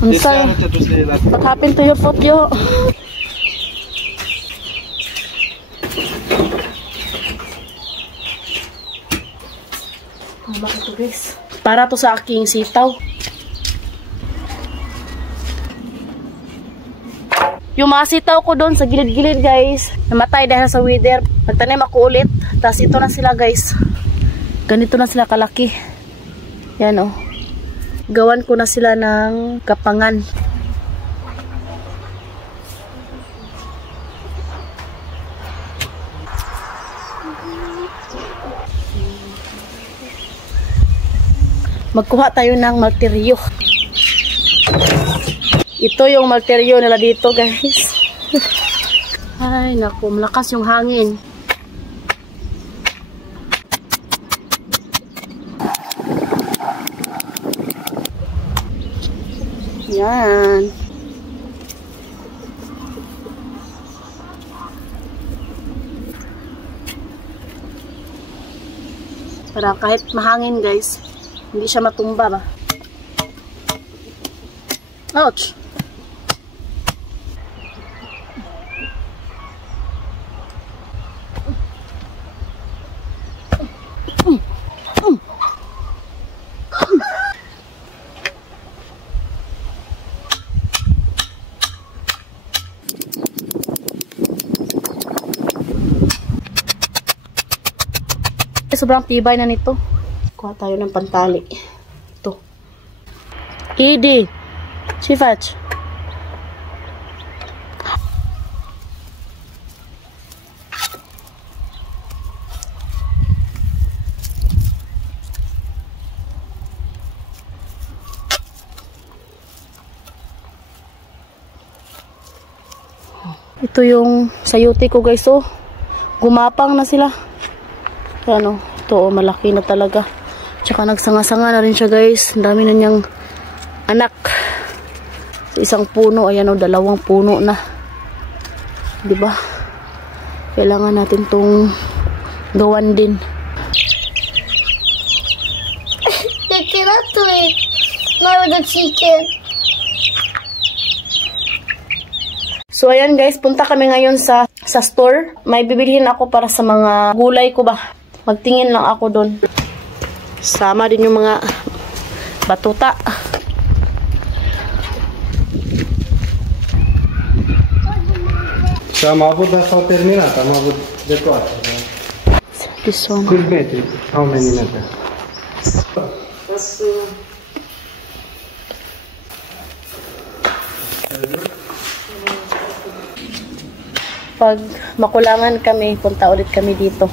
Unsay? What happened to your foot, yo? Ito, guys. Para to sa aking sitaw. Yung mga sitaw ko doon sa gilid-gilid, guys, namatay dahil sa weather. Nagtanim ako ulit. Tapos ito na sila, guys. Ganito na sila kalaki. Yan, oh. Gawan ko na sila ng kapangan. Magkuha tayo ng martiryo. Ito yung martiryo nila dito, guys. Ay, naku, malakas yung hangin. Yan. Para kahit mahangin, guys, hindi siya matumba ba? Ouch! Sobrang tibay na nito. Kuha tayo ng pantali. Ito. Idi. Chifach. Ito yung sayote ko, guys. Oh, gumapang na sila. Ano, ito, oh, malaki na talaga. Tsaka nagsanga-sanga na rin siya, guys. Ang dami na niyang anak. Sa isang puno, ayan, oh, 2 puno na. Diba? Kailangan natin tong gawan din. I cannot do it. Not with the chicken. So, ayan, guys, punta kami ngayon sa store. May bibilhin ako para sa mga gulay ko ba. Magtingin lang ako doon. Sama din yung mga batuta. Siamo avuto sta terminata, ma del qua. This one. Quick metri. How many meters? Pag makulangan kami, punta ulit kami dito.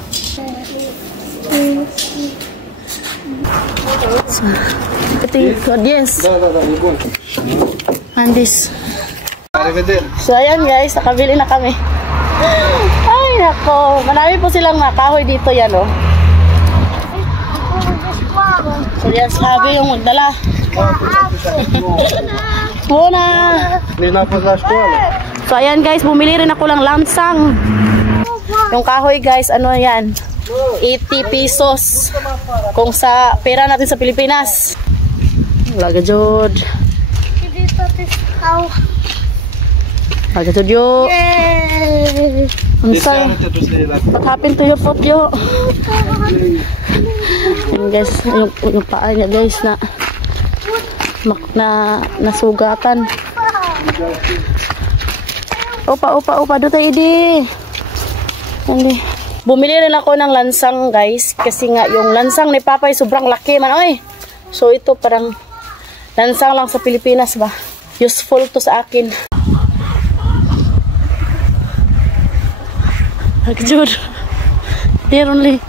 So, ito yung, yes. And this. So, ayan, guys, nakabili na kami. Ay, nako. Marami po silang kahoy dito, yan, oh. So, yan, sabi yung magdala. Muna. So, ayan, guys, bumili rin ako lang lansang. Yung kahoy, guys, ano yan? 80 pesos. Kung sa pera natin sa Pilipinas. Laga jod. Laga jod yo. What happened to your foot, yo? Yan, guys, yung paa niya, guys, na nasugatan. Opa, doon tayo, Idi. Bumili rin ako ng lansang, guys, kasi nga yung lansang ni Papay sobrang laki man, oy. So ito parang lansang lang sa Pilipinas ba. Useful to sa akin. Jud. There only.